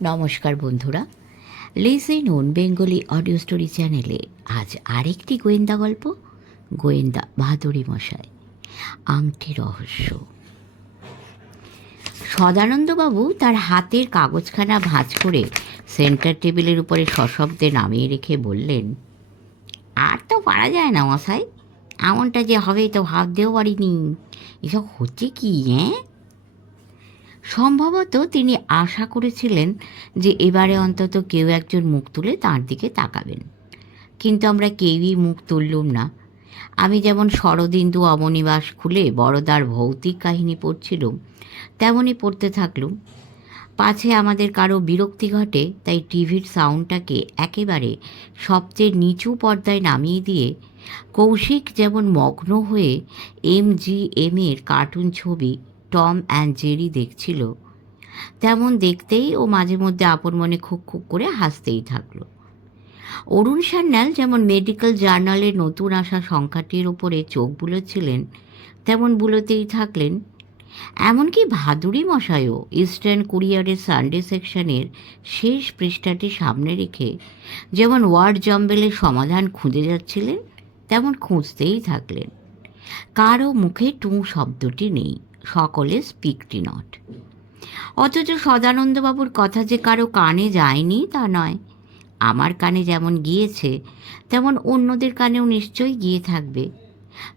নমস্কার বন্ধুরা, listen on Bengali audio story চ্যানেলে আজ আরেকটি গোয়েন্দা গল্প, গোয়েন্দা ভাদুড়ি মশাই, আংটি রহস্য। সদানন্দবাবু তার হাতের কাগজখানা ভাঁজ করে সেন্টার টেবিলের উপরে সশব্দে নামিয়ে রেখে বললেন, আর তো পারা যায় না মশাই, এমনটা যে হবে তো ভাবতেও পারিনি। এসব হচ্ছে কি? সম্ভবত তিনি আশা করেছিলেন যে এবারে অন্তত কেউ একজন মুখ তুলে তাঁর দিকে তাকাবেন, কিন্তু আমরা কেউই মুখ তুললুম না। আমি যেমন শরদিন্দু অবনিবাস খুলে বড়দার ভৌতিক কাহিনী পড়ছিলুম, তেমনই পড়তে থাকলুম। পাছে আমাদের কারো বিরক্তি ঘটে, তাই টিভির সাউন্ডটাকে একেবারে সবচেয়ে নিচু পর্দায় নামিয়ে দিয়ে কৌশিক যেমন মগ্ন হয়ে MGM-এর কার্টুন ছবি টম অ্যান্ড জেরি দেখছিল, তেমন দেখতেই ও মাঝে মধ্যে আপন মনে খুক খুক করে হাসতেই থাকলো। অরুণ সান্যাল যেমন মেডিকেল জার্নালের নতুন আসা সংখ্যাটির ওপরে চোখ বুলোচ্ছিলেন, তেমন বুলোতেই থাকলেন। এমনকি ভাদুড়ি মশাইও ইস্টার্ন কুরিয়ারের সানডে সেকশনের শেষ পৃষ্ঠাটি সামনে রেখে যেমন ওয়ার্ড জাম্বেলের সমাধান খুঁজে যাচ্ছিলেন, তেমন খুঁজতেই থাকলেন। কারও মুখে টু শব্দটি নেই, সকলে স্পিকটি নট। অথচ সদানন্দবাবুর কথা যে কারো কানে যায়নি তা নয়। আমার কানে যেমন গিয়েছে, তেমন অন্যদের কানেও নিশ্চয়ই গিয়ে থাকবে।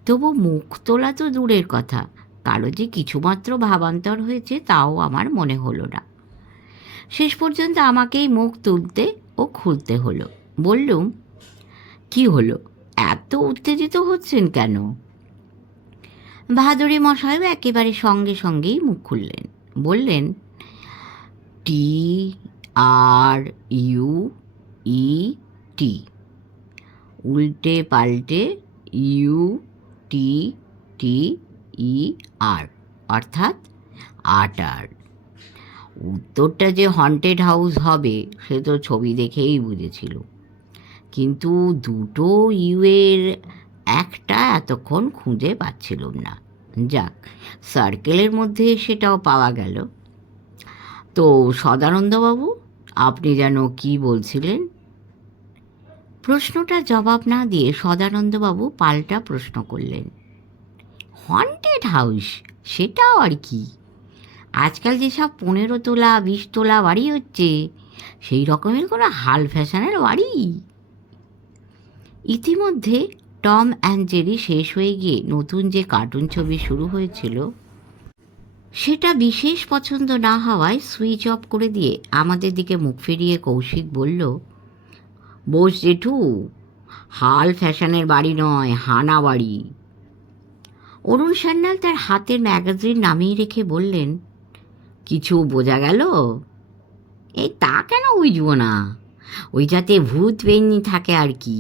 তবু মুখ তোলা তো দূরের কথা, কারো যে কিছুমাত্র ভাবান্তর হয়েছে তাও আমার মনে হলো না। শেষ পর্যন্ত আমাকেই মুখ তুলতে ও খুলতে হলো। বললুম, কি হলো, এত উত্তেজিত হচ্ছেন কেন? ভাদুড়ি মশাইও একেবারে সঙ্গে সঙ্গেই মুখ খুললেন, বললেন, TRUET, উল্টে পাল্টে UTTER, অর্থাৎ আটার। উত্তরটা যে হন্টেড হাউস হবে সে তো ছবি দেখেই বুঝেছিল, কিন্তু দুটো ইউয়ের একটা এতক্ষণ খুঁজে পাচ্ছিলাম না। যাক, সার্কেলের মধ্যে সেটাও পাওয়া গেল। তো সদানন্দবাবু, আপনি যেন কি বলছিলেন? প্রশ্নটার জবাব না দিয়ে সদানন্দবাবু পাল্টা প্রশ্ন করলেন, হন্টেড হাউস সেটাও আর কি? আজকাল যেসব 15 তোলা 20 তোলা বাড়ি হচ্ছে, সেই রকমের কোনো হাল ফ্যাশনের বাড়ি? ইতিমধ্যে টম অ্যান্ড জেরি শেষ হয়ে গিয়ে নতুন যে কার্টুন ছবি শুরু হয়েছিল, সেটা বিশেষ পছন্দ না হওয়ায় সুইচ অফ করে দিয়ে আমাদের দিকে মুখ ফিরিয়ে কৌশিক বলল, বোস জেঠু, হাল ফ্যাশনের বাড়ি নয়, হানা বাড়ি। অরুণ সান্যাল তার হাতের ম্যাগাজিন নামিয়ে রেখে বললেন, কিছু বোঝা গেল? এই তা কেন বুঝবো না, ওই যাতে ভূত পেন্নি থাকে আর কি।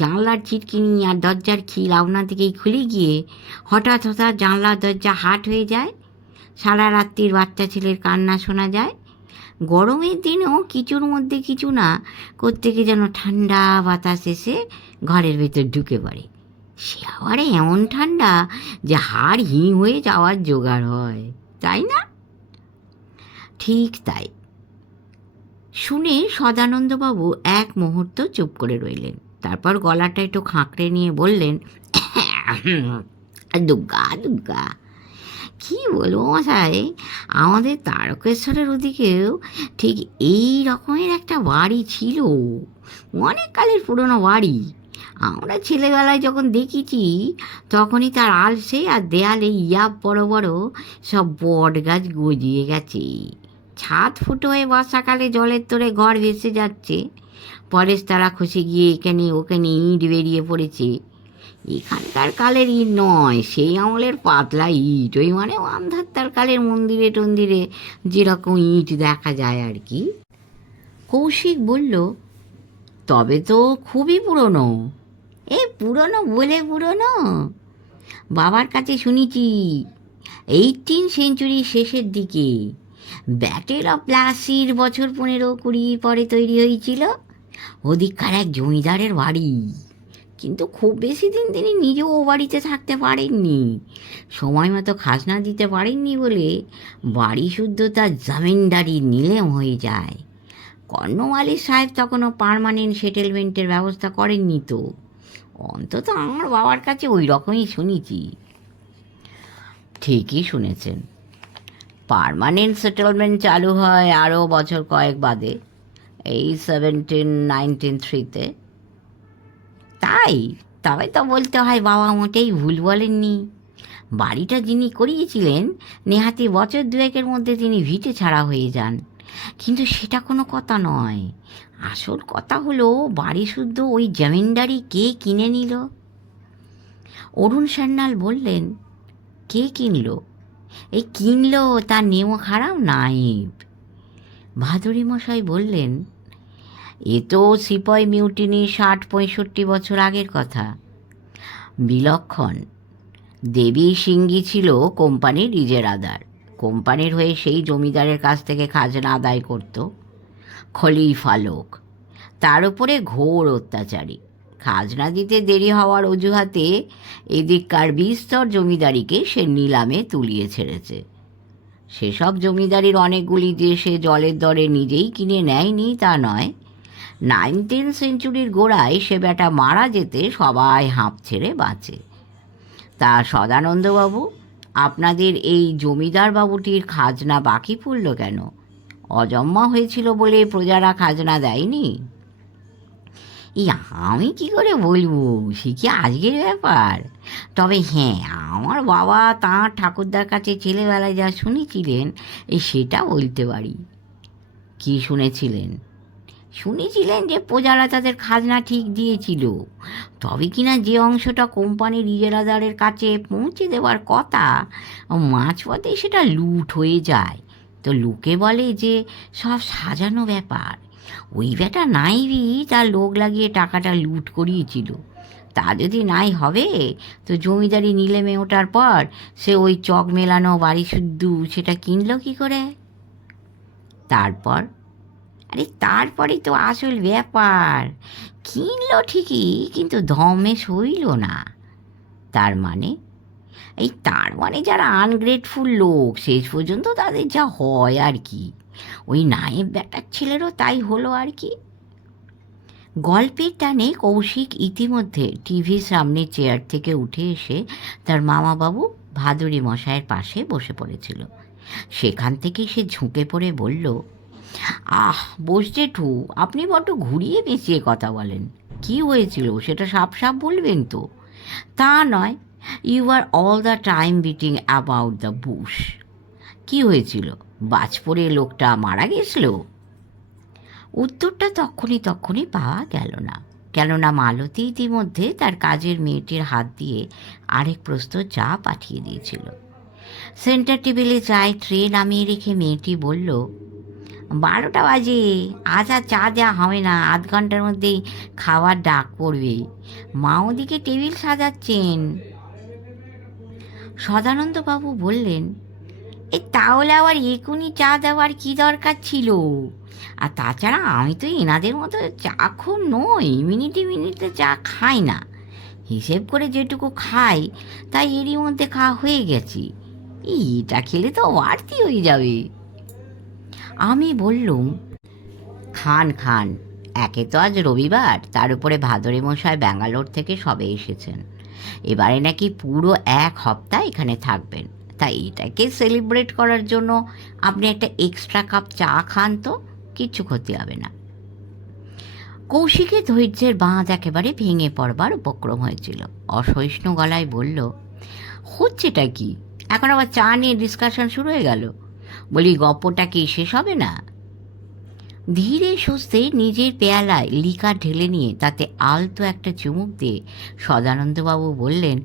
জানলার ছিটকিনি আর দরজার খিল আপনা থেকেই খুলে গিয়ে হঠাৎ হঠাৎ জানলা দরজা হাট হয়ে যায়, সারা রাত্রির বাচ্চা ছেলের কান্না শোনা যায়। গরমের দিনেও কিছুর মধ্যে কিছু না করতে গিয়ে যেন ঠান্ডা বাতাস এসে ঘরের ভেতর ঢুকে পড়ে। সে আবার এমন ঠান্ডা যে হাড় হিম হয়ে যাওয়ার জোগাড় হয়, তাই না? ঠিক তাই। শুনে সদানন্দবাবু এক মুহূর্ত চুপ করে রইলেন, তারপর গলাটা একটু খাঁকড়ে নিয়ে বললেন, দুর্গা দুর্গা। কি বলবো মশাই, আমাদের তারকেশ্বরের ওদিকেও ঠিক এই রকমের একটা বাড়ি ছিল, অনেক কালের পুরনো বাড়ি। আমরা ছেলেবেলায় যখন দেখেছি তখনই তার আলসে আর দেয়ালে ইয়াব বড় বড় সব বট গাছ গজিয়ে গেছে। ছাদ ফুটো হয়ে বর্ষাকালে জলের তোড়ে ঘর ভেসে যাচ্ছে। পরেশ তারা খসে গিয়ে এখানে ওখানে ইট বেরিয়ে পড়েছে। এখানকার কালের ইট নয়, সেই আমলের পাতলা ইট, ওই মানে আন্ধার কালের মন্দিরে টন্দিরে যেরকম ইট দেখা যায় আর কি। কৌশিক বলল, তবে তো খুবই পুরনো। এই পুরনো বলে পুরনো, বাবার কাছে শুনেছি 18 সেঞ্চুরির শেষের দিকে ব্যাটেল অফ প্লাসির বছর 15-20 পরে তৈরি হয়েছিল। ওদিককার এক জমিদারের বাড়ি, কিন্তু খুব বেশি দিন তিনি নিজেও ও বাড়িতে থাকতে পারেননি। সময় মতো খাজনা দিতে পারেননি বলে বাড়ি শুদ্ধ তার জমিনদারি নিলেম হয়ে যায়। কর্নওয়ালিস সাহেব তখনও পার্মানেন্ট সেটেলমেন্টের ব্যবস্থা করেননি তো। অন্তত আমার বাবার কাছে ওই রকমই শুনেছি। ঠিকই শুনেছেন। পার্মানেন্ট সেটেলমেন্ট চালু হয় আরও বছর কয়েক বাদে, এই 1793-তে। তাই? তবে তো বলতে হয় বাবা মোটেই ভুল বলেননি। বাড়িটা যিনি করিয়েছিলেন নেহাতি বছর দুয়েকের মধ্যে তিনি ভিটে ছাড়া হয়ে যান। কিন্তু সেটা কোনো কথা নয়। আসল কথা হলো বাড়ি শুদ্ধ ওই জমিনদারি কে কিনে নিল। অরুণ সান্যাল বললেন, কে কিনল? এই কিনল তার নেমো খারাপ নাইব। ভাদুরী মশাই বললেন, এ তো সিপাই মিউটিনি 60-65 বছর আগের কথা। বিলক্ষণ। দেবী সিংহি ছিল কোম্পানির ইজারাদার। কোম্পানির হয়ে সেই জমিদারের কাছ থেকে খাজনা আদায় করত। খলিফা লোক, তার উপরে ঘোর অত্যাচারী। খাজনা দিতে দেরি হওয়ার অজুহাতে এদিককার বিস্তর জমিদারিকে সে নিলামে তুলিয়ে ছেড়েছে। সেসব জমিদারির অনেকগুলি যে সে জলের দরে নিজেই কিনে নেয়নি তা নয়। 19th সেঞ্চুরির গোড়ায় সে বেটা মারা যেতে সবাই হাঁপ ছেড়ে বাঁচে। তা সদানন্দবাবু, আপনাদের এই জমিদার বাবুটির খাজনা বাকি পড়ল কেন? অজম্মা হয়েছিল বলে প্রজারা খাজনা দেয়নি? এই আমি কি করে বলবো, সে কি আজকের ব্যাপার? তবে হ্যাঁ, আমার বাবা তাঁর ঠাকুরদার কাছে ছেলেবেলায় যা শুনেছিলেন সেটা বলতে পারি। কি শুনেছিলেন? শুনেছিলেন যে প্রজারা তাদের খাজনা ঠিক দিয়েছিল, তবে কিনা যে অংশটা কোম্পানির ইজারাদারের কাছে পৌঁছে দেওয়ার কথা, মাঝপথে সেটা লুট হয়ে যায়। তো লোকে বলে যে সব সাজানো ব্যাপার। ওই বেটা নাইবি তার লোক লাগিয়ে টাকাটা লুট করিয়েছিল। তা যদি নাই হবে তো জমিদারি নিলেমে ওঠার পর সে ওই চক মেলানো বাড়ি শুদ্ধ সেটা কিনলো কি করে? তারপর? আরে তারপরেই তো আসল ব্যাপার। কিনলো ঠিকই, কিন্তু ধমে সইল না। তার মানে? তার মানে যারা আনগ্রেটফুল লোক শেষ পর্যন্ত তাদের যা হয় আর কি। ওই নায়েব ব্যাটার ছেলেরও তাই হলো আর কি। গল্পের টানে কৌশিক ইতিমধ্যে টিভির সামনে চেয়ার থেকে উঠে এসে তার মামাবাবু ভাদুরী মশাইয়ের পাশে বসে পড়েছিল। সেখান থেকে সে ঝুঁকে পড়ে বলল, আহ বোস জেঠু, আপনি বড্ড ঘুরিয়ে পেঁচিয়ে কথা বলেন। কি হয়েছিল সেটা সাপ সাপ বলবেন তো? তা নয়, you are all the time beating about the bush. কি হয়েছিল? বাজ পড়ে লোকটা মারা গেছিল? উত্তরটা তক্ষুনি পাওয়া গেল না, কেননা মালতী ইতিমধ্যে তার কাজের মেয়েটির হাত দিয়ে আরেক প্রস্তুত চা পাঠিয়ে দিয়েছিল। সেন্টার টেবিলে চায় ট্রে নামিয়ে রেখে মেয়েটি বলল, 12টা বাজে, আজ আর চা দেওয়া হবে না, আধ ঘন্টার মধ্যেই খাওয়ার ডাক পড়বে। মা ওদিকে টেবিল সাজাচ্ছেন। সদানন্দবাবু বললেন, তাহলে আবার এখনই চা দেওয়ার কি দরকার ছিল? আর তাছাড়া আমি তো এনাদের মতো চা খুব নই, মিনিটে চা খাই না। হিসেব করে যেটুকু খাই তাই এরই মধ্যে খাওয়া হয়ে গেছি। এটা খেলে তো বাড়তি হয়ে যাবে। আমি বললুম, খান খান, একে তো আজ রবিবার, তার উপরে ভাদরে মশাই ব্যাঙ্গালোর থেকে সবে এসেছেন। এবারে নাকি পুরো 1 সপ্তাহ এখানে থাকবেন। তাই এটাকে সেলিব্রেট করার জন্য আপনি একটা এক্সট্রা কাপ চা খান তো, কিচ্ছু ক্ষতি হবে না। কৌশিকের ধৈর্যের বাঁধ একেবারে ভেঙে পড়বার উপক্রম হয়েছিল। অসহিষ্ণু গলায় বলল, হচ্ছেটা কি? এখন আবার চা নিয়ে ডিসকাশন শুরু হয়ে গেল? বলি, গপ্পটা কি শেষ হবে না? ধীরে সুস্থে নিজের পেয়ালায় লিকার ঢেলে নিয়ে তাতে আলতো একটা চুমুক দিয়ে সদানন্দবাবু বললেন,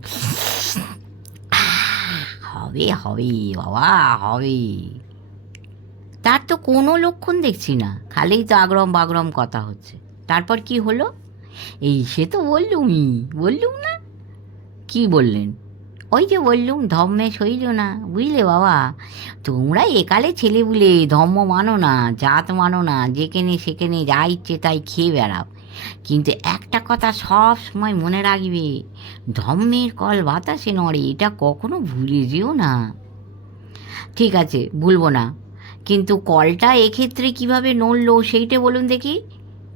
হবে হবে বাবা, হবে। তার তো কোনো লক্ষণ দেখছি না, খালিই তো আগরম বাগরম কথা হচ্ছে। তারপর কি হলো? সে তো বললুম না। কি বললেন? ওই যে বললুম, ধম্মে সইল না, বুঝলে বাবা। তোমরা একালে ছেলেপুলে ধম্ম মানো না, জাত মানো না, যেখানে সেখানে যা ইচ্ছে তাই খেয়ে বেড়াও। কিন্তু একটা কথা সব সময় মনে রাখবে, ধম্মের কল বাতাসে নড়ে, এটা কখনো ভুলে যেও না। ঠিক আছে, ভুলবো না, কিন্তু কলটা এক্ষেত্রে কিভাবে নড়লো সেইটা বলুন দেখি।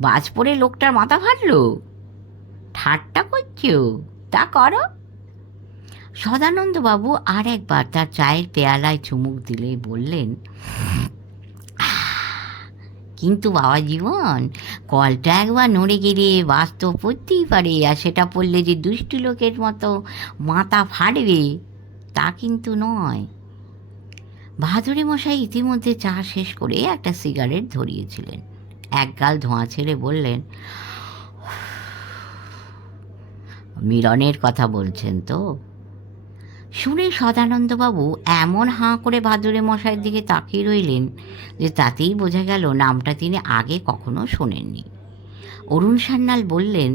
বাজ পড়ে লোকটার মাথা ফাটলো? ঠাট্টা করছো? তা করো। সদানন্দবাবু আর একবার তার চায়ের পেয়ালায় চুমুক দিলে বললেন, কিন্তু বাবা জীবন, কলটা একবার নড়ে গেলে বাস তো পড়তেই পারে, আর সেটা পড়লে যে দুষ্টু লোকের মতো মাথা ফাটবে তা কিন্তু নয়। বাহাদুরি মশাই ইতিমধ্যে চা শেষ করে একটা সিগারেট ধরিয়েছিলেন। এক গাল ধোঁয়া ছেড়ে বললেন, মিলনের কথা বলছেন তো? শুনে সদানন্দবাবু এমন হাঁ করে ভাদুরে মশাইয়ের দিকে তাকিয়ে রইলেন যে তাতেই বোঝা গেল নামটা তিনি আগে কখনো শোনেননি। অরুণ সান্যাল বললেন,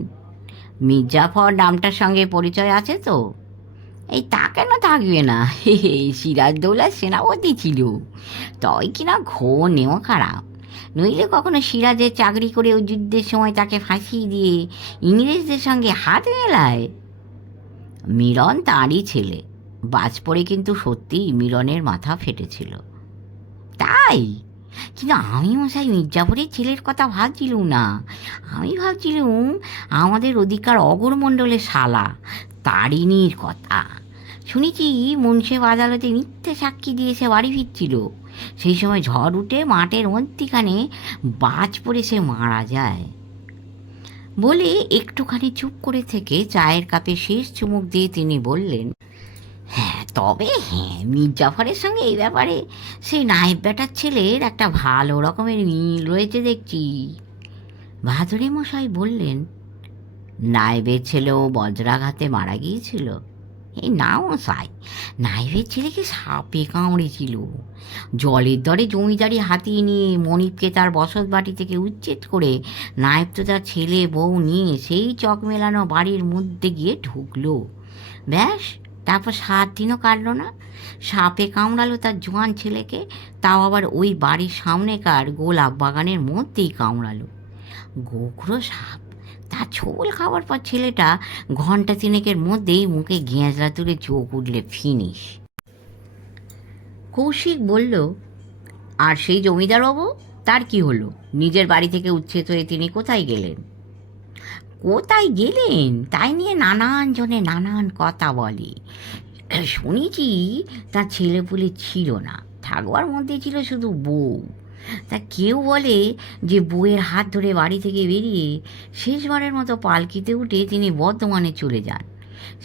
মির্জাফর নামটার সঙ্গে পরিচয় আছে তো? এই তা কেন থাকবে না, সিরাজদৌল্লার সেনাপতি ছিল, তবে কিনা ঘোর নেও খারাপ, নইলে কখনো সিরাজের চাকরি করে ওই যুদ্ধের সময় তাকে ফাঁসিয়ে দিয়ে ইংরেজদের সঙ্গে হাত মেলায়। মিলন তাঁরই ছেলে। বাজ পড়ে কিন্তু সত্যিই মিলনের মাথা ফেটেছিল। তাই? কিন্তু আমি মশাই মির্জাফরের ছেলের কথা ভাবছিলুম না। আমি ভাবছিলুম আমাদের ওদিকার অগরমণ্ডলের শালা তারিণীর কথা। শুনেছি মুন্সেফ আদালতে মিথ্যে সাক্ষী দিয়ে সে বাড়ি ফিরছিল। সেই সময় ঝড় উঠে মাঠের মধ্যিখানে বাজ পড়ে সে মারা যায়। বলে একটুখানি চুপ করে থেকে চায়ের কাপে শেষ চুমুক দিয়ে তিনি বললেন, হ্যাঁ, তবে হ্যাঁ, মির্জাফরের সঙ্গে এই ব্যাপারে সেই নায়েব বেটার ছেলের একটা ভালো রকমের মিল রয়েছে দেখছি। বাহাদুরি মশাই বললেন, নায়েবের ছেলেও বজ্রাঘাতে মারা গিয়েছিল? এই না মশাই, নায়েবের ছেলেকে সাপে কামড়েছিল। জলের দরে জমিদারি হাতিয়ে নিয়ে মনিবকে তার বসত বাড়ি থেকে উচ্ছেদ করে নায়েব তো তার ছেলে বউ নিয়ে সেই চক মেলানো বাড়ির মধ্যে গিয়ে ঢুকলো। ব্যাস, তারপর 7 দিনও কাটল না, সাপে কামড়ালো তার জোয়ান ছেলেকে, তাও আবার ওই বাড়ির সামনেকার গোলাপ বাগানের মধ্যেই কামড়ালো। গোখরো সাপ। তার ছোবল খাওয়ার পর ছেলেটা ঘন্টা 3 মধ্যেই মুখে গেঁজলা তুলে চোখ উঠলে ফিনিশ। কৌশিক বলল, আর সেই জমিদারবাবু, তার কি হলো? নিজের বাড়ি থেকে উচ্ছেদ হয়ে তিনি কোথায় গেলেন? কোথায় গেলেন তাই নিয়ে নানান জনে নানান কথা বলে। শুনেছি তার ছেলেপুলে ছিল না, থাকবার মধ্যে ছিল শুধু বউ। তা কেউ বলে যে বউয়ের হাত ধরে বাড়ি থেকে বেরিয়ে শেষবারের মতো পালকিতে উঠে তিনি বর্ধমানে চলে যান।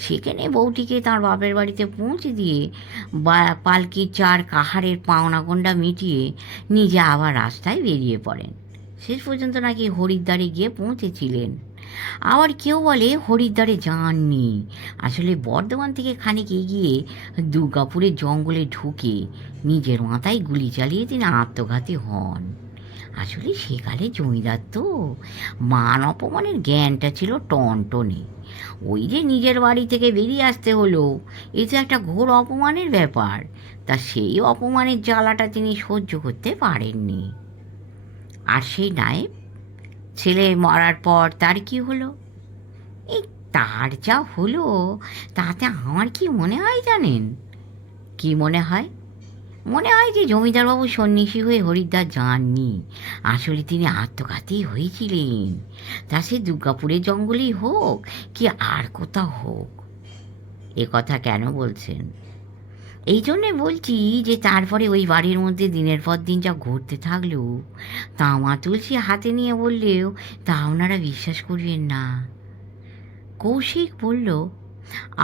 সেখানে বউটিকে তার বাপের বাড়িতে পৌঁছে দিয়ে পালকির 4 কাহারের পাওনা গন্ডা মিটিয়ে নিজে আবার রাস্তায় বেরিয়ে পড়েন। শেষ পর্যন্ত নাকি হরিদ্বারে গিয়ে পৌঁছেছিলেন। আবার কেউ বলে হরিদ্বারে যাননি, আসলে বর্ধমান থেকে খানিক এগিয়ে দুর্গাপুরের জঙ্গলে ঢুকে নিজের মাথায় গুলি চালিয়ে তিনি আত্মঘাতী হন। আসলে সেকালে জমিদার তো, মান অপমানের জ্ঞানটা ছিল টনটনে। ওই যে নিজের বাড়ি থেকে বেরিয়ে আসতে হলো, এ তো একটা ঘোর অপমানের ব্যাপার। তা সেই অপমানের জ্বালাটা তিনি সহ্য করতে পারেননি। আর সেই নায়েব ছেলে মরার পর তার কি হলো? এই তার যা হলো তাতে আমার কি মনে হয় জানেন? কি মনে হয়? মনে হয় যে জমিদারবাবু সন্ন্যাসী হয়ে হরিদ্বার যাননি, আসলে তিনি আত্মঘাতী হয়েছিলেন। তা সে দুর্গাপুরের জঙ্গলেই হোক কি আর কোথাও হোক। এ কথা কেন বলছেন? এই জন্যে বলছি যে তারপরে ওই বাড়ির মধ্যে দিনের পর দিন যা ঘুরতে থাকলো, তামা তুলসী হাতে নিয়ে বললেও তা আপনারা বিশ্বাস করবেন না। কৌশিক বলল,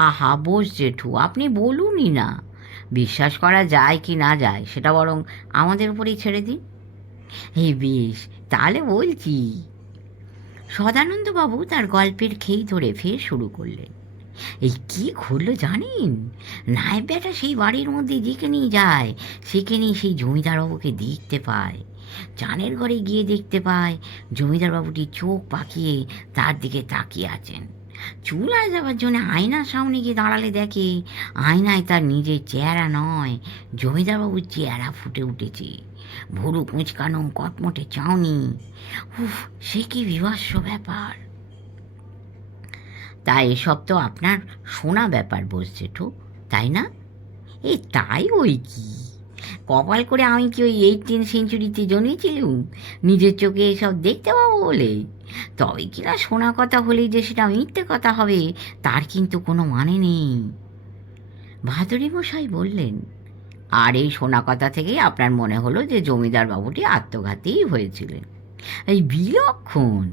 আহা বোস জেঠু, আপনি বলুনই না। বিশ্বাস করা যায় কি না যায় সেটা বরং আমাদের উপরেই ছেড়ে দিন। এই বেশ, তাহলে বলছি। সদানন্দবাবু তার গল্পের খেই ধরে ফের শুরু করলেন। এই কি ঘটলো জানেন? নায়েব বেটা সেই বাড়ির মধ্যে যেখানেই যায় সেখানেই সেই জমিদারবাবুকে দেখতে পায়। চানের ঘরে গিয়ে দেখতে পায় জমিদারবাবুটি চোখ পাকিয়ে তার দিকে তাকিয়ে আছেন। চুলায় যাওয়ার জন্য আয়নার সামনে গিয়ে দাঁড়ালে দেখে আয়নায় তার নিজের চেহারা নয়, জমিদারবাবুর চেহারা ফুটে উঠেছে। ভুরু কুঁচকানো, কটমটে চাউনি, উফ, সে কি বিভৎস ব্যাপার! তা এসব তো আপনার শোনা ব্যাপার বোস জেঠু, তাই না? তাই ওই কি, কপাল করে আমি কি ওই 18th সেঞ্চুরিতে জন্মেছিলুম নিজের চোখে এসব দেখতে পাবো বলে? তবে কিনা শোনা কথা হলেই যে সেটা মিথ্যে কথা হবে তার কিন্তু কোনো মানে নেই। ভাদুরী মশাই বললেন, আর এই শোনা কথা থেকেই আপনার মনে হলো যে জমিদার বাবুটি আত্মঘাতীই হয়েছিলেন? এই বিলক্ষণ!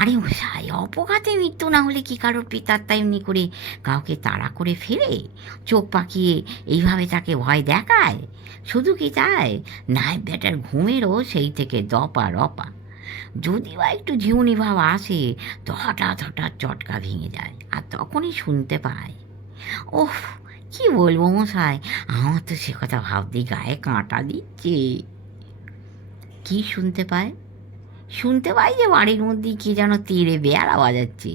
আরে মশাই, অপঘাতে মৃত্যু না হলে কি কারোর পিতাত্মা এমনি করে কাউকে তাড়া করে ফেলে, চোখ পাকিয়ে এইভাবে তাকে ভয় দেখায়? শুধু কি তাই, নায়েব বেটার ঘুমেরও সেই থেকে দপা রপা। যদি বা একটু ঝিউনি ভাব আসে তো হঠাৎ হঠাৎ চটকা ভেঙে যায়, আর তখনই শুনতে পায়। ওহ, কি বলবো মশাই, আমার তো সে কথা ভাবতেই গায়ে কাঁটা দিচ্ছে। কি শুনতে পায়? শুনতে পাই যে বাড়ির মধ্যে কি যেন তেড়ে বেয়ারা বাজাচ্ছে।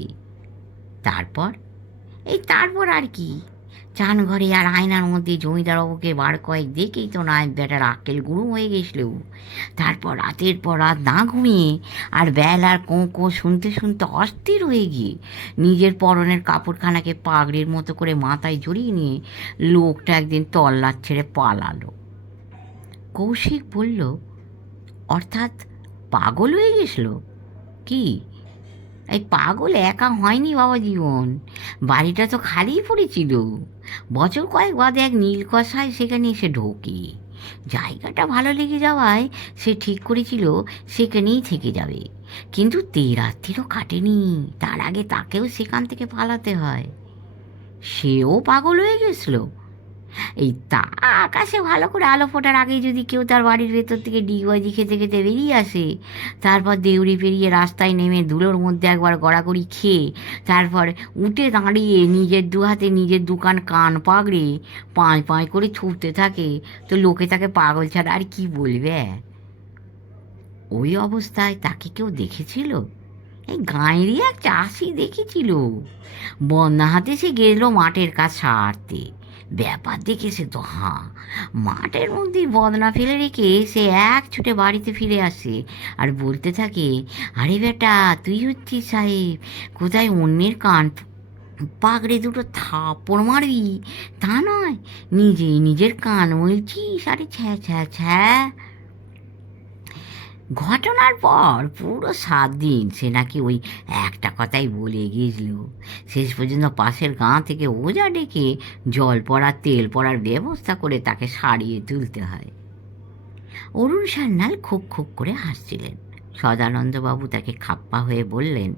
তারপর? তারপর আর কি, চান ঘরে আর আয়নার মধ্যে জমিদারবাবুকে বার কয়েক দেখেই তো নায়েব বেটার আক্কেল গুঁড়ো হয়ে গেছিল। তারপর রাতের পর রাত না ঘুমিয়ে আর বেলার কোঁ কোঁ শুনতে শুনতে অস্থির হয়ে গিয়ে নিজের পরনের কাপড়খানাকে পাগড়ির মতো করে মাথায় জড়িয়ে নিয়ে লোকটা একদিন তল্লাট ছেড়ে পালালো। কৌশিক বলল, অর্থাৎ পাগল হয়ে গেছিল? কি, পাগল একা হয়নি বাবা জীবন, বাড়িটা তো খালিই পড়েছিল। বছর কয়েক বাদে এক নীলকষায় সেখানে এসে ঢোকে। জায়গাটা ভালো লেগে যাওয়ায় সে ঠিক করেছিল সেখানেই থেকে যাবে, কিন্তু রাত্রিরও কাটেনি তার আগে তাকেও সেখান থেকে পালাতে হয়। সেও পাগল হয়ে গেছিল? তা আকাশে ভালো করে আলো ফোটার আগেই যদি কেউ তার বাড়ির ভেতর থেকে ডিগবাজি খেতে খেতে বেরিয়ে আসে, তারপর দেউড়ি পেরিয়ে রাস্তায় নেমে ধুলোর মধ্যে একবার গড়াগড়ি খেয়ে তারপর উঠে দাঁড়িয়ে নিজের দু হাতে নিজের দুখান কান পাগড়ে পাঁয় পাঁয় করে ছুটতে থাকে, তো লোকে তাকে পাগল ছাড়া আর কি বলবে? ওই অবস্থায় তাকে কেউ দেখেছিল? গাঁয়েরই এক চাষি দেখেছিল। বন্যা হাতে সে গেল মাঠের কাজ সারতে। ব্যাপার দেখেছে তো, মাঠের মধ্যেই বদনা ফেলে রেখে সে এক ছুটে বাড়িতে ফিরে আসে আর বলতে থাকে, আরে বেটা, তুই হচ্ছিস সাহেব, কোথায় অন্যের কান পাগড়ে দুটো থাপ্পড় মারবি তা নয়, নিজেই নিজের কান বলছিস, আরে ছ্যা ছ্যা ছ্যা। ঘটনার পর পুরো 7 দিন সে নাকি ওই একটা কথাই বলে গিয়েছিল। শেষ পর্যন্ত পাশের গাঁ থেকে ওঝা ডেকে জল পড়া তেল পড়ার ব্যবস্থা করে তাকে সারিয়ে তুলতে হয়। অরুণ সান্যাল খুব খুব করে হাসছিলেন। সদানন্দবাবু তাকে খাপ্পা হয়ে বললেন,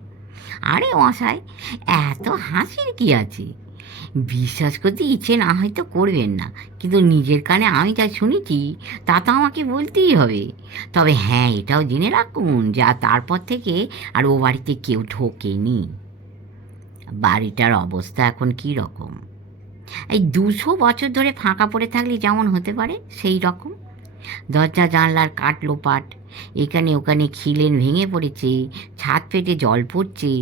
আরে মশাই, এত হাসির কি আছে? বিশ্বাস করতে ইচ্ছে না হয়তো করবেন না, কিন্তু নিজের কানে আমি যা শুনেছি তা তো আমাকে বলতেই হবে। তবে হ্যাঁ, এটাও জেনে রাখুন যা তারপর থেকে আর ও বাড়িতে কেউ ঢোকেনি। বাড়িটার অবস্থা এখন কি রকম? 200 বছর ধরে ফাঁকা পড়ে থাকলে যেমন হতে পারে সেই রকম। দরজা জানলার কাঠ লোপাট, এখানে ওখানে খিলেন ভেঙে পড়েছে, ছাদ ফেটে জল পড়ছে,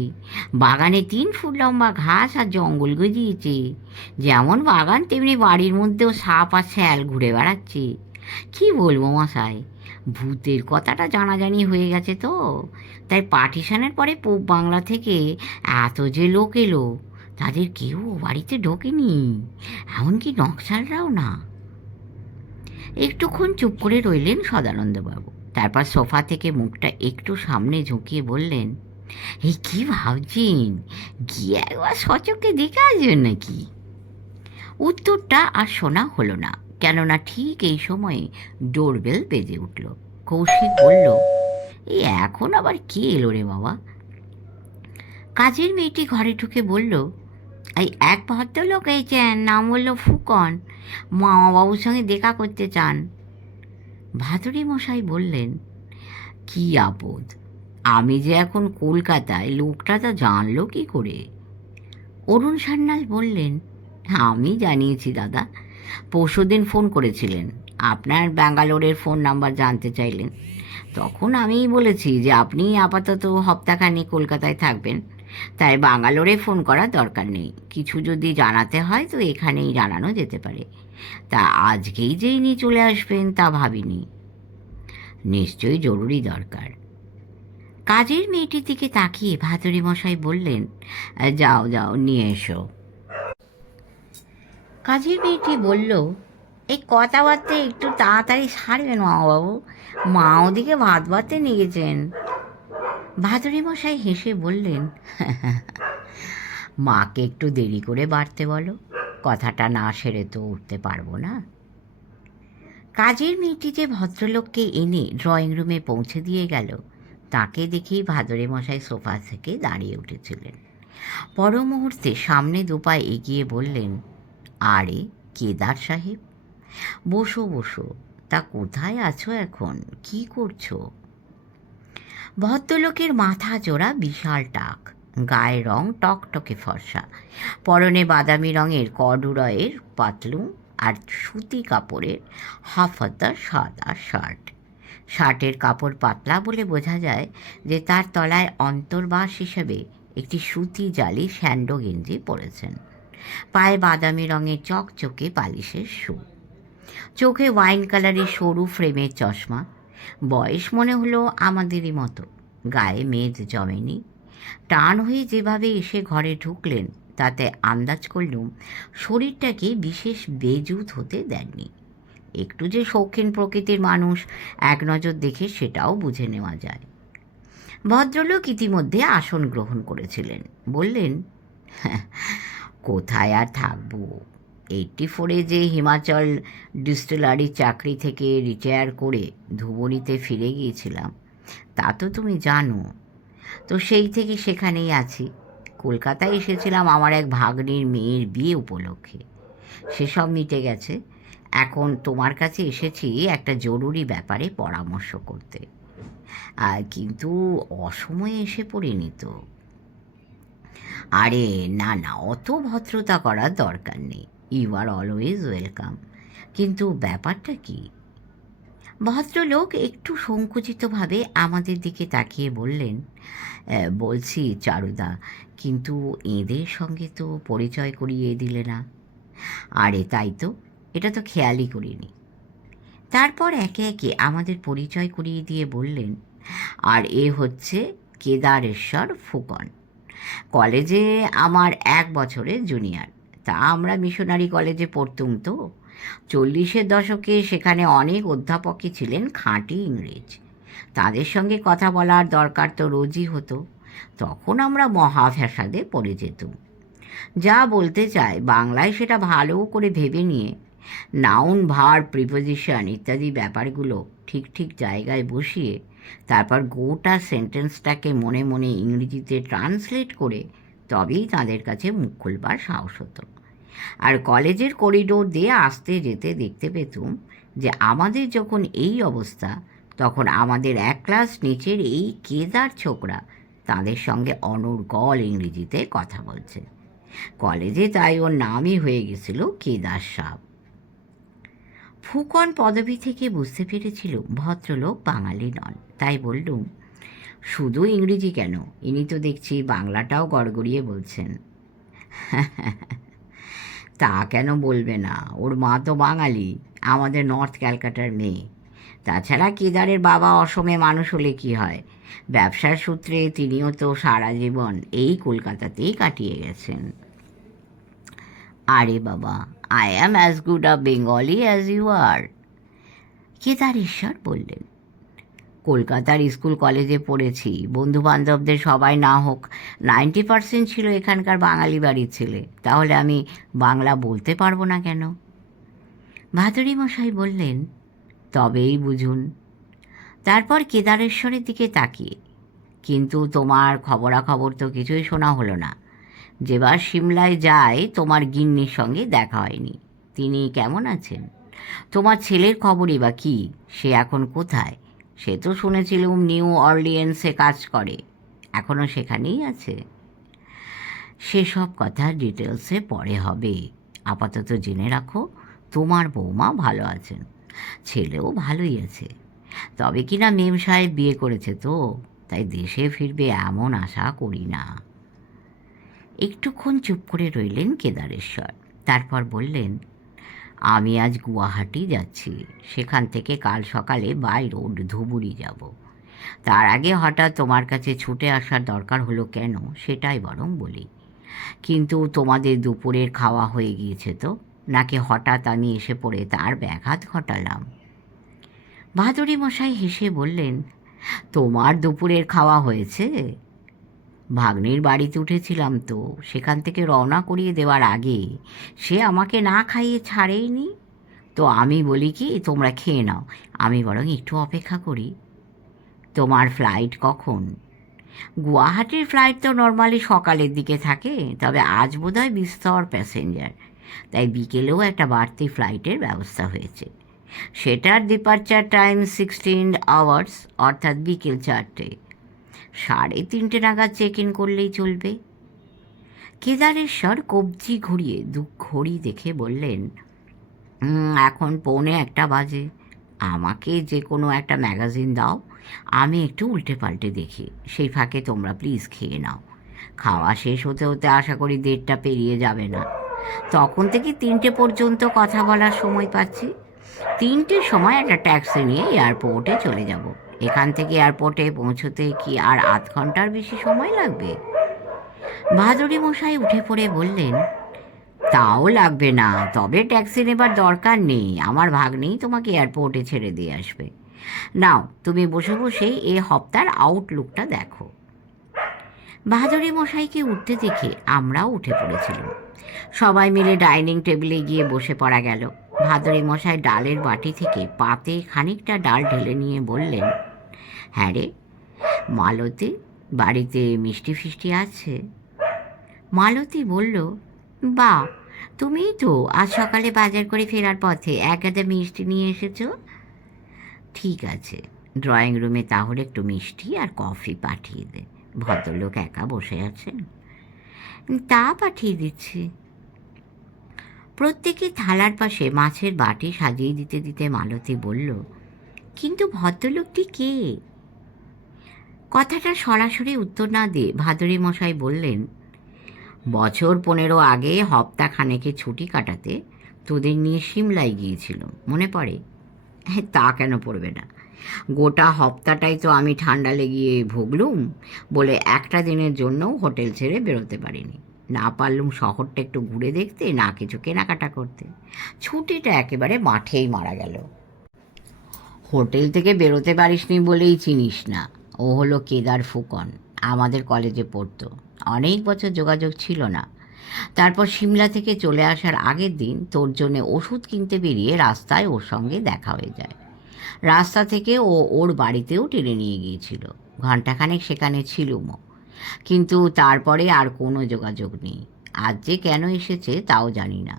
বাগানে 3 ফুট লম্বা ঘাস আর জঙ্গল গজিয়েছে। যেমন বাগান তেমনি বাড়ির মধ্যেও সাপ আর শ্যাল ঘুরে বেড়াচ্ছে। কি বলবো মশাই, ভূতের কথাটা জানাজানি হয়ে গেছে তো, তাই পার্টিশনের পরে পূব বাংলা থেকে এত যে লোক এলো, তাদের কেউ বাড়িতে ঢোকেনি, এমনকি নকশালরাও না। একটুক্ষণ চুপ করে রইলেন সদানন্দবাবু, তারপর সোফা থেকে মুখটা একটু সামনে ঝুঁকিয়ে বললেন, কি ভাবছেন, গিয়ে একবার সচক্ষে দেখে আসবেন নাকি? উত্তরটা আর শোনা হলো না, কেননা ঠিক এই সময়ে ডোরবেল বেজে উঠল। কৌশিক বলল, এখন আবার কে এলো রে বাবা? কাজের মেয়েটি ঘরে ঢুকে বলল, এক ভদ্রলোক এসেছেন, নাম বলল ফুকন, মামাবাবুর সঙ্গে দেখা করতে চান। ভাদুরী মশাই বললেন, কি আপদ, আমি যে এখন কলকাতায়, লোকটা তা জানলো কি করে? অরুণ সান্যাল বললেন, আমি জানিয়েছি দাদা, পরশুদিন ফোন করেছিলেন, আপনার ব্যাঙ্গালোরের ফোন নাম্বার জানতে চাইলেন। তখন আমিই বলেছি যে আপনি আপাতত হপ্তাখানেক কলকাতায় থাকবেন, তাই ব্যাঙ্গালোরে ফোন করার দরকার নেই। কিছু যদি জানাতে হয় তো এখানেই জানানো যেতে পারে। তা আজকেই যে ইনি চলে আসবেন তা ভাবিনি। নিশ্চয়ই জরুরি দরকার। কাজের মেয়েটির দিকে তাকিয়ে ভাতুড়ি মশাই বললেন, যাও যাও নিয়ে এসো। কাজের মেয়েটি বলল, এই কথাবার্তা একটু তাড়াতাড়ি সারবেন মামাবাবু, মা ওদিকে ভাত বাড়তে নিয়ে গেছেন। ভাতুড়ি মশাই হেসে বললেন, মাকে একটু দেরি করে বাড়তে বলো, কথাটা না সেরে তো উঠতে পারবো না। কাজের মেয়েটি যে ভদ্রলোককে এনে ড্রয়িং রুমে পৌঁছে দিয়ে গেল, তাকে দেখেই ভাদরে মশাই সোফা থেকে দাঁড়িয়ে উঠেছিলেন। পর মুহূর্তে সামনে দুপা এগিয়ে বললেন, আরে কেদার সাহেব, বসো বসো। তা কোথায় আছো এখন, কি করছো? ভদ্রলোকের মাথা জোড়া বিশাল টাক, গায়ের রং টকটকে ফর্সা, পরনে বাদামি রঙের কর্ডুরয়ের পাতলুম আর সুতি কাপড়ের হাফাতা সাদা শার্ট। শার্টের কাপড় পাতলা বলে বোঝা যায় যে তার তলায় অন্তর্বাস হিসেবে একটি সুতি জালি স্যান্ডো গেঞ্জি পরেছেন। পায়ে বাদামি রঙের চকচকে পালিশের শু, চোখে ওয়াইন কালারের সরু ফ্রেমের চশমা। বয়স মনে হলো আমাদেরই মতো, গায়ে মেদ জমেনি। টান হয়ে যেভাবে এসে ঘরে ঢুকলেন তাতে আন্দাজ করলুম শরীরটাকে বিশেষ বেজুত হতে দেননি। একটু যে শৌখিন প্রকৃতির মানুষ এক নজর দেখে সেটাও বুঝে নেওয়া যায়। ভদ্রলোক ইতিমধ্যে আসন গ্রহণ করেছিলেন। বললেন, কোথায় আর থাকবো, 84-এ যে হিমাচল ডিস্টিলারি চাকরি থেকে রিটায়ার করে ধুবড়ীতে ফিরে গিয়েছিলাম তা তো তুমি জানো। তো সেই থেকে সেখানেই আছি। কলকাতায় এসেছিলাম আমার এক ভাগ্নির মেয়ের বিয়ে উপলক্ষে, সেসব মিটে গেছে। এখন তোমার কাছে এসেছি একটা জরুরি ব্যাপারে পরামর্শ করতে। কিন্তু অসময়ে এসে পড়িনি তো? আরে না না, অত ভদ্রতা করার দরকার নেই, ইউ আর অলওয়েজ ওয়েলকাম। কিন্তু ব্যাপারটা কি? ভদ্রলোক একটু সংকুচিতভাবে আমাদের দিকে তাকিয়ে বললেন, বলছি চারুদা, কিন্তু এদের সঙ্গে তো পরিচয় করিয়ে দিলে না। আরে তাই তো, এটা তো খেয়ালই করিনি। তারপর একে একে আমাদের পরিচয় করিয়ে দিয়ে বললেন, আর এ হচ্ছে কেদারেশ্বর ফুকন, কলেজে আমার 1 বছরের জুনিয়র। তা আমরা মিশনারি কলেজে পড়তুম তো, 40-এর দশকে সেখানে অনেক অধ্যাপকই ছিলেন খাঁটি ইংরেজ। তাদের সঙ্গে কথা বলার দরকার তো রোজই হতো। তখন আমরা মহা ফ্যাসাদে পড়ে যেতুম। যা বলতে চায় বাংলায় সেটা ভালো করে ভেবে নিয়ে নাউন, ভার্ব, প্রিপোজিশন ইত্যাদি ব্যাপারগুলো ঠিক ঠিক জায়গায় বসিয়ে তারপর গোটা সেন্টেন্সটাকে মনে মনে ইংরেজিতে ট্রান্সলেট করে তবেই তাদের কাছে মুখ খুলবার সাহস হতো। আর কলেজের করিডোর দিয়ে আসতে যেতে দেখতে পেতুম যে আমাদের যখন এই অবস্থা, তখন আমাদের 1 ক্লাস নিচের এই কেদার ছোকরা তাদের সঙ্গে অনর্গল ইংরেজিতে কথা বলছে। কলেজে তাই ওর নামই হয়ে গেছিল কেদার সাহেব। ফুকন পদবী থেকে বুঝতে পেরেছিল ভদ্রলোক বাঙালি নন, তাই বললুম, শুধু ইংরেজি কেন, ইনি তো দেখছি বাংলাটাও গড়গড়িয়ে বলছেন। তা কেন বলবে না, ওর মা তো বাঙালি, আমাদের নর্থ ক্যালকাটার মেয়ে। তাছাড়া কেদারের বাবা অসমে মানুষ হলে কি হয়, ব্যবসার সূত্রে তিনিও তো সারা জীবন এই কলকাতাতেই কাটিয়ে গেছেন। আরে বাবা, I am as good a Bengali as you are, Kedareshwar বললেন। কলকাতার স্কুল কলেজে পড়েছি, বন্ধুবান্ধবদের সবাই না হোক 90% ছিল এখানকার বাঙালি বাড়ির ছেলে, তাহলে আমি বাংলা বলতে পারবো না কেন? ভাদুড়ি মশাই বললেন, তবেই বুঝুন। তারপর কেদারেশ্বরের দিকে তাকিয়ে, কিন্তু তোমার খবরাখবর তো কিছুই শোনা হলো না। যেবার সিমলায় যায় তোমার গিন্নির সঙ্গে দেখা হয়নি, তিনি কেমন আছেন? তোমার ছেলের খবরই বা কী, সে এখন কোথায়? সে তো শুনেছিলুম নিউ অরলিয়েন্সে কাজ করে, এখনও সেখানেই আছে? সেসব কথা ডিটেলসে পরে হবে, আপাতত জেনে রাখো তোমার বৌমা ভালো আছেন, ছেলেও ভালোই আছে। তবে কিনা মেম সাহেব বিয়ে করেছে তো, তাই দেশে ফিরবে এমন আশা করি না। একটুক্ষণ চুপ করে রইলেন কেদারেশ্বর, তারপর বললেন, আমি আজ গুয়াহাটি যাচ্ছি, সেখান থেকে কাল সকালে বাই রোড ধুবুরি যাব। তার আগে হঠাৎ তোমার কাছে ছুটে আসার দরকার হলো কেন সেটাই বরং বলি। কিন্তু তোমাদের দুপুরের খাওয়া হয়ে গিয়েছে তো, নাকি হঠাৎ আমি এসে পড়ে তার ব্যাঘাত ঘটালাম? ভাদুরী মশাই হেসে বললেন, তোমার দুপুরের খাওয়া হয়েছে? ভাগ্নির বাড়িতে উঠেছিলাম তো, সেখান থেকে রওনা করিয়ে দেওয়ার আগে সে আমাকে না খাইয়ে ছাড়েইনি। তো আমি বলি কি, তোমরা খেয়ে নাও, আমি বরং একটু অপেক্ষা করি। তোমার ফ্লাইট কখন? গুয়াহাটির ফ্লাইট তো নর্মালি সকালের দিকে থাকে, তবে আজ বোধহয় বিস্তর প্যাসেঞ্জার, তাই বিকেলেও একটা বাড়তি ফ্লাইটের ব্যবস্থা হয়েছে। সেটার ডিপার্চার টাইম 16 আওয়ার্স, অর্থাৎ বিকেল 4টে। 3:30 নাগাদ চেক ইন করলেই চলবে। কেদারেশ্বর কবজি ঘুরিয়ে ঘড়ি দেখে বললেন, এখন 1:45 বাজে। আমাকে যে কোনো একটা ম্যাগাজিন দাও, আমি একটু উল্টে পাল্টে দেখি, সেই ফাঁকে তোমরা প্লিজ খেয়ে নাও। খাওয়া শেষ হতে হতে আশা করি 1:30 পেরিয়ে যাবে না। তখন থেকে 3টে পর্যন্ত কথা বলার সময় পাচ্ছি। 3টের সময় একটা ট্যাক্সি নিয়ে এয়ারপোর্টে চলে যাব। এখান থেকে এয়ারপোর্টে পৌঁছতে কি আর 8 ঘন্টার বেশি সময় লাগবে? ভাদুরী মশাই উঠে পড়ে বললেন, তাও লাগবে না, তবে ট্যাক্সি নেবার দরকার নেই, আমার ভাগ্নেই তোমাকে এয়ারপোর্টে ছেড়ে দিয়ে আসবে। নাও, তুমি বসে বসেই এ হপ্তার আউটলুকটা দেখো। ভাদুরী মশাইকে উঠতে দেখে আমরাও উঠে পড়েছিলাম। সবাই মিলে ডাইনিং টেবিলে গিয়ে বসে পড়া গেল। ভাদুরী মশাই ডালের বাটি থেকে পাতে খানিকটা ডাল ঢেলে নিয়ে বললেন, হ্যাঁ রে মালতী, বাড়িতে মিষ্টি ফিষ্টি আছে? মালতী বলল, বা, তুমিই তো আজ সকালে বাজার করে ফেরার পথে এক গাদা মিষ্টি নিয়ে এসেছো। ঠিক আছে, ড্রয়িং রুমে তাহলে একটু মিষ্টি আর কফি পাঠিয়ে দে, ভদ্রলোক একা বসে আছেন। তা পাঠিয়ে দিচ্ছি। প্রত্যেকে থালার পাশে মাছের বাটি সাজিয়ে দিতে দিতে মালতী বলল, কিন্তু ভদ্রলোকটি কে? কথাটা সরাসরি উত্তর না দিয়ে ভাদুরী মশাই বললেন, বছর 15 আগে হপ্তাখানেকে ছুটি কাটাতে তোদের নিয়ে সিমলায় গিয়েছিল, মনে পড়ে? হ্যাঁ, তা কেন পড়বে না? গোটা হপ্তাটাই তো আমি ঠান্ডা লেগিয়ে ভুগলুম বলে একটা দিনের জন্যও হোটেল ছেড়ে বেরোতে পারিনি। না পারলুম শহরটা একটু ঘুরে দেখতে, না কিছু কেনাকাটা করতে। ছুটিটা একেবারে মাঠেই মারা গেল। হোটেল থেকে বেরোতে পারিসনি বলেই চিনিস না। ও হলো কেদার ফুকন, আমাদের কলেজে পড়তো। অনেক বছর যোগাযোগ ছিল না। তারপর সিমলা থেকে চলে আসার আগের দিন তোর জন্য ওষুধ কিনতে বেরিয়ে রাস্তায় ওর সঙ্গে দেখা হয়ে যায়। রাস্তা থেকে ও ওর বাড়িতেও টেনে নিয়ে গিয়েছিল। ঘণ্টাখানেক সেখানে ছিলুমও, কিন্তু তারপরে আর কোনো যোগাযোগ নেই। আজ যে কেন এসেছে তাও জানি না।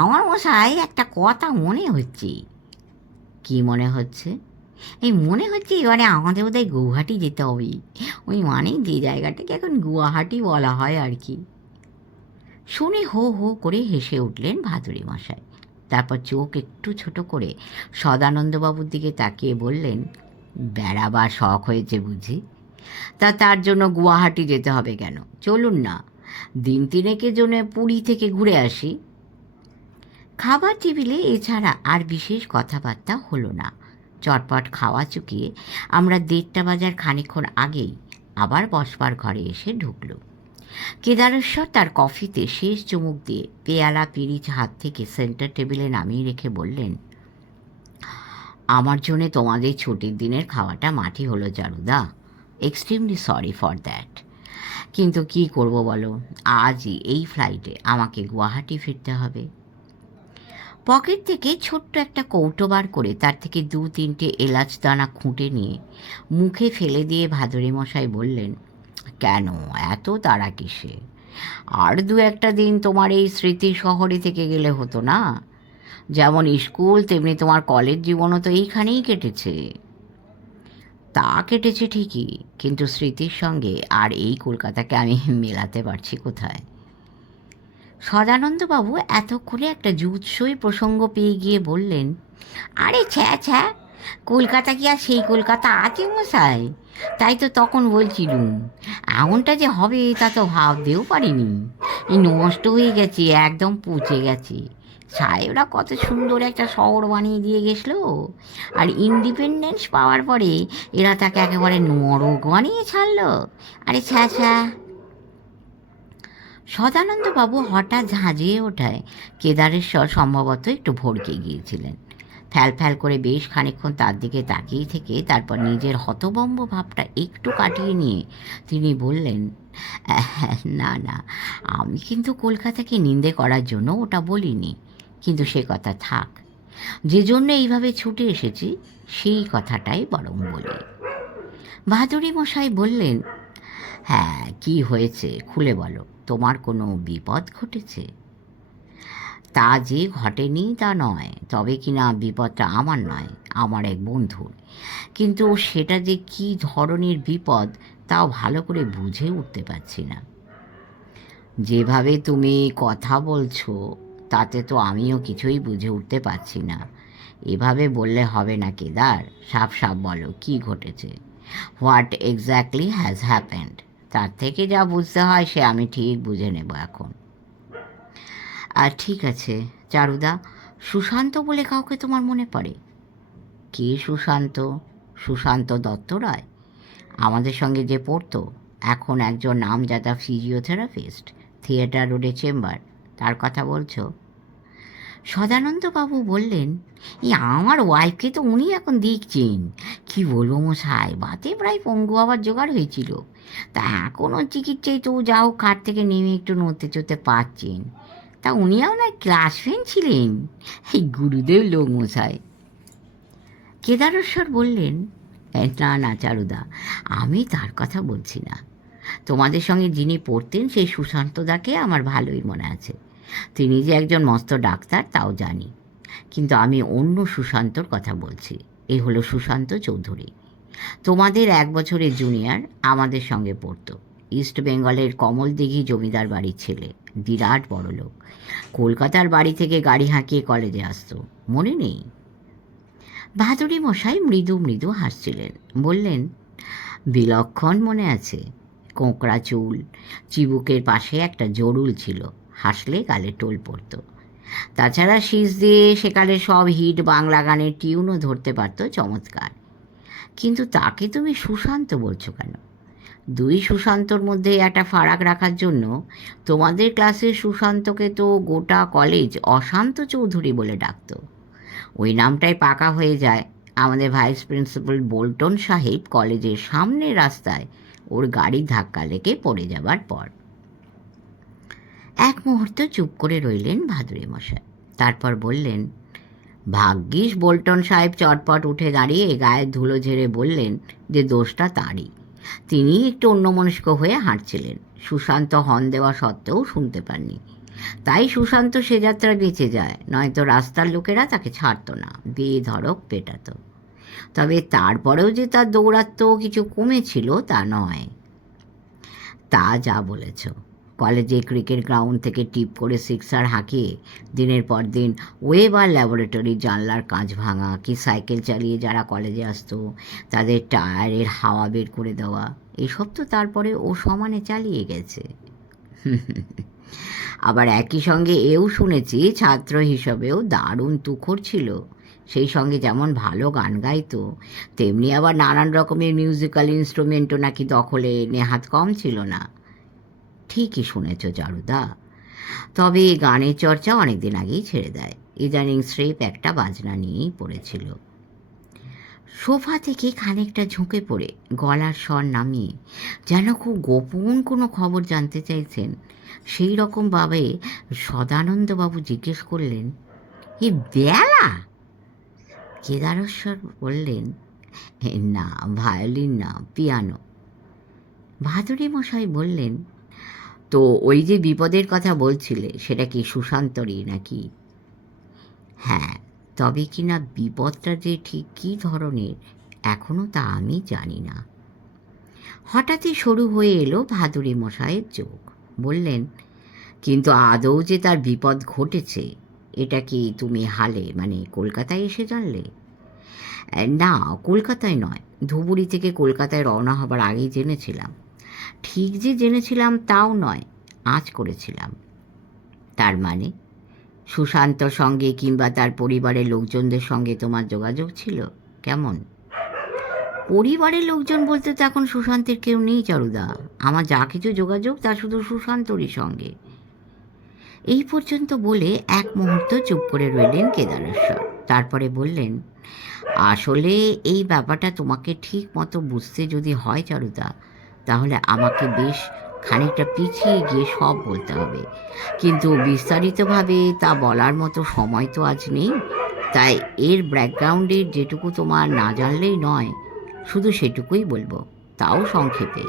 আমার মশাই, একটা কথা মনে হচ্ছে। কি মনে হচ্ছে? এই মনে হচ্ছে এবারে আমাদের বোধহয় গৌহাটি যেতে হবে। ওই মানে যে জায়গাটাকে এখন গুয়াহাটি বলা হয় আর কি। শুনে হো হো করে হেসে উঠলেন ভাদুরী মশাই। তারপর চোখ একটু ছোট করে সদানন্দবাবুর দিকে তাকিয়ে বললেন, বেড়াবার শখ হয়েছে বুঝি? তার জন্য গুয়াহাটি যেতে হবে কেন? চলুন না, 2-3 জন্য পুরী থেকে ঘুরে আসি। খাবার টেবিলে এছাড়া আর বিশেষ কথাবার্তা হলো না। চটপট খাওয়া চুকিয়ে আমরা 1:30 বাজার খানিকক্ষণ আগেই আবার বসবার ঘরে এসে ঢুকল। কেদারেশ্বর তার কফিতে শেষ চুমুক দিয়ে পেয়ালা পিরিচ হাত থেকে সেন্টার টেবিলে নামিয়ে রেখে বললেন, আমার জন্যে তোমাদের ছুটির দিনের খাওয়াটা মাটি হলো জারুদা। Extremely sorry for that. কিন্তু কি করব বলো, আজই এই ফ্লাইটে আমাকে গুয়াহাটি ফিরতে হবে। পকেট থেকে ছোট্ট একটা কৌটো বার করে তার থেকে 2-3টে এলাচ দানা খুঁটে নিয়ে মুখে ফেলে দিয়ে ভাদুরী মশাই বললেন, কেন এত তাড়া কিসে? আর 2-1টা দিন তোমার এই স্মৃতির শহরে থেকে গেলে হতো না? যেমন স্কুল তেমনি তোমার কলেজ জীবনও তো এইখানেই কেটেছে। তা কেটেছে ঠিকই, কিন্তু স্মৃতির সঙ্গে আর এই কলকাতাকে আমি মেলাতে পারছি কোথায়? সদানন্দবাবু এতক্ষণে একটা জুৎসই প্রসঙ্গ পেয়ে গিয়ে বললেন, আরে ছ্যা ছ্যা, কলকাতা কি আর সেই কলকাতা আছে মশাই? তাই তো তখন বলছিলুম, এমনটা যে হবে তা তো ভাবতেও পারিনি। এই নষ্ট হয়ে গেছে, একদম পচে গেছে। সাহেবরা কত সুন্দর একটা শহর বানিয়ে দিয়ে গেছিল, আর ইন্ডিপেন্ডেন্স পাওয়ার পরে এরা তাকে একেবারে নরক বানিয়ে ছাড়লো। আরে ছ্যা ছ্যা। সদানন্দবাবু হঠাৎ ঝাঁঝিয়ে ওঠায় কেদারেশ্বর সম্ভবত একটু ভড়কে গিয়েছিলেন। ফ্যাল ফ্যাল করে বেশ খানিকক্ষণ তার দিকে তাকিয়ে থেকে তারপর নিজের হতভম্ব ভাবটা একটু কাটিয়ে নিয়ে তিনি বললেন, না না, আমি কিন্তু কলকাতাকে নিন্দে করার জন্য ওটা বলিনি, কিন্তু সে কথা থাক। যে জন্য এইভাবে ছুটে এসেছি সেই কথাটাই বরং বলি। বাহাদুরি মশাই বললেন, হ্যাঁ, কি হয়েছে খুলে বলো, তোমার কোনো বিপদ ঘটেছে? তা যে ঘটেনি তা নয়, তবে কিনা বিপদটা আমার নয়, আমার এক বন্ধুর। কিন্তু সেটা যে কী ধরনের বিপদ তাও ভালো করে বুঝে উঠতে পারছি না। যেভাবে তুমি কথা বলছো তাতে তো আমিও কিছুই বুঝে উঠতে পারছি না। এভাবে বললে হবে না কেদার, সাফ সাফ বলো কী ঘটেছে। What exactly has happened? তার থেকে যা বুঝতে হয় সে আমি ঠিক বুঝে নেব এখন। আর ঠিক আছে চারুদা, সুশান্ত বলে কাউকে তোমার মনে পড়ে? কে সুশান্ত? সুশান্ত দত্ত রায়, আমাদের সঙ্গে যে পড়তো, এখন একজন নামজাদা ফিজিওথেরাপিস্ট, থিয়েটার রোডে চেম্বার, তার কথা বলছো? সদানন্দবাবু বললেন, এই আমার ওয়াইফকে তো উনি এখন দেখছেন। কি বলবো মশাই, বাতে প্রায় পঙ্গু হওয়ার জোগাড় হয়েছিল, তা এখনও চিকিৎসায় তো যা হোক খাট থেকে নেমে একটু নড়তে চড়তে পারছেন। তা উনি আপনার ক্লাস ফ্রেন্ড ছিলেন? এই গুরুদেব লোক মশাই। কেদারেশ্বর বললেন, না না চারুদা, আমি তার কথা বলছি না। তোমাদের সঙ্গে যিনি পড়তেন সেই সুশান্তদাকে আমার ভালোই মনে আছে। তিনি যে একজন মস্ত ডাক্তার তাও জানি, কিন্তু আমি অন্য সুশান্তর কথা বলছি। এ হলো সুশান্ত চৌধুরী, তোমাদের 1 বছরের জুনিয়র, আমাদের সঙ্গে পড়তো। ইস্ট বেঙ্গলের কমলদিঘি জমিদার বাড়ির ছেলে, বিরাট বড় লোক। কলকাতার বাড়ি থেকে গাড়ি হাঁকিয়ে কলেজে আসতো, মনে নেই? বাহাদুরি মশাই মৃদু মৃদু হাসছিলেন, বললেন, বিলক্ষণ মনে আছে। কোঁকড়া চুল, চিবুকের পাশে একটা জরুল ছিল, হাসলে গালে টোল পড়তো। তাছাড়া শীষ দিয়ে সেকালে সব হিট বাংলা গানের টিউনও ধরতে পারতো চমৎকার। কিন্তু তাকে তুমি সুশান্ত বলছো কেন? 2 সুশান্তর মধ্যে একটা ফারাক রাখার জন্য তোমাদের ক্লাসের সুশান্তকে তো গোটা কলেজ অশান্ত চৌধুরী বলে ডাকতো। ওই নামটাই পাকা হয়ে যায় আমাদের ভাইস প্রিন্সিপাল বোল্টন সাহেব কলেজের সামনের রাস্তায় ওর গাড়ি ধাক্কা লেগে পড়ে যাবার পর। এক মুহূর্ত চুপ করে রইলেন ভাদুরী মশাই, তারপর বললেন, ভাগ্যিস বোল্টন সাহেব চটপট উঠে দাঁড়িয়ে গায়ে ধুলো ঝেড়ে বললেন যে দোষটা তাঁরই। তিনি একটু অন্যমনস্ক হয়ে হাঁটছিলেন, সুশান্ত হর্ন দেওয়া সত্ত্বেও শুনতে পাননি। তাই সুশান্ত সে যাত্রা বেঁচে যায়, নয়তো রাস্তার লোকেরা তাকে ছাড়তো না, বেধড়ক পেটাতো। তবে তারপরেও যে তার দৌরাত্ম্য কিছু কমেছিল তা নয়। তা যা বলেছ, কলেজে ক্রিকেট গ্রাউন্ড থেকে টিপ করে সিক্সার হাঁকিয়ে দিনের পর দিন ওয়েব আর ল্যাবরেটরির জানলার কাঁচ ভাঙা, কি সাইকেল চালিয়ে যারা কলেজে আসতো তাদের টায়ারের হাওয়া বের করে দেওয়া, এসব তো তারপরে ও সমানে চালিয়ে গেছে। আবার একই সঙ্গে এও শুনেছি ছাত্র হিসাবেও দারুণ তুখোড় ছিল। সেই সঙ্গে যেমন ভালো গান গাইতো, তেমনি আবার নানান রকমের মিউজিক্যাল ইনস্ট্রুমেন্টও নাকি দখলে নেহাত কম ছিল না। ঠিকই শুনেছ চারুদা, তবে গানের চর্চা অনেক দিন আগেই ছেড়ে দেয়, ইদানিং স্রেফ একটা বাজনা নিয়েই পড়েছিল। সোফা থেকে খানিকটা ঝুঁকে পড়ে গলার স্বর নামিয়ে যেন খুব গোপন কোনো খবর জানতে চাইছেন সেই রকমভাবে সদানন্দবাবু জিজ্ঞেস করলেন, এ বেলা? কেদারেশ্বর বললেন, না, ভায়োলিন না, পিয়ানো। ভাদুরী মশাই বললেন, তো ওই যে বিপদের কথা বলছিলে সেটা কি সুশান্তরই নাকি? হ্যাঁ, তবে কিনা বিপদটা যে ঠিক কী ধরনের এখনও তা আমি জানি না। হঠাৎই শুরু হয়ে এলো ভাদুরী মশাইয়ের চোখ। বললেন, কিন্তু আদৌ যে তার বিপদ ঘটেছে এটা কি তুমি হালে মানে কলকাতায় এসে জানলে? না, কলকাতায় নয়, ধুবুরি থেকে কলকাতায় রওনা হবার আগেই জেনেছিলাম। ঠিক যে জেনেছিলাম তাও নয়, আঁচ করেছিলাম। তার মানে? সুশান্তর সঙ্গে কিংবা তার পরিবারের লোকজনদের সঙ্গে তোমার যোগাযোগ ছিল কেমন? পরিবারের লোকজন বলতে তো এখন সুশান্তের কেউ নেই চারুদা। আমার যা কিছু যোগাযোগ তা শুধু সুশান্তরই সঙ্গে। এই পর্যন্ত বলে এক মুহূর্ত চুপ করে রইলেন কেদারেশ্বর। তারপরে বললেন, আসলে এই ব্যাপারটা তোমাকে ঠিক মতো বুঝতে যদি হয় চারুদা, তাহলে আমাকে বেশ খানিকটা পিছিয়ে গিয়ে সব বলতে হবে। কিন্তু বিস্তারিতভাবে তা বলার মতো সময় তো আজ নেই। তাই এর ব্যাকগ্রাউন্ডের যেটুকু তোমার না জানলেই নয়, শুধু সেটুকুই বলবো, তাও সংক্ষেপে।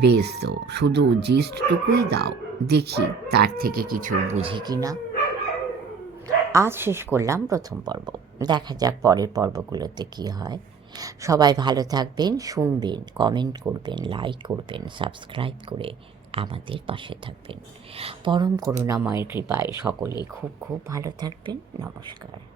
বেশ, তো শুধু জিস্টটুকুই দাও, দেখি তার থেকে কিছু বুঝি কি না। আজ শেষ করলাম প্রথম পর্ব। দেখা যাক পরের পর্বগুলোতে কি হয়। সবাই ভালো থাকবেন, শুনবেন, কমেন্ট করবেন, লাইক করবেন, সাবস্ক্রাইব করে আমাদের পাশে থাকবেন। পরম করুণাময়ের কৃপায় সকলে খুব খুব ভালো থাকবেন। নমস্কার।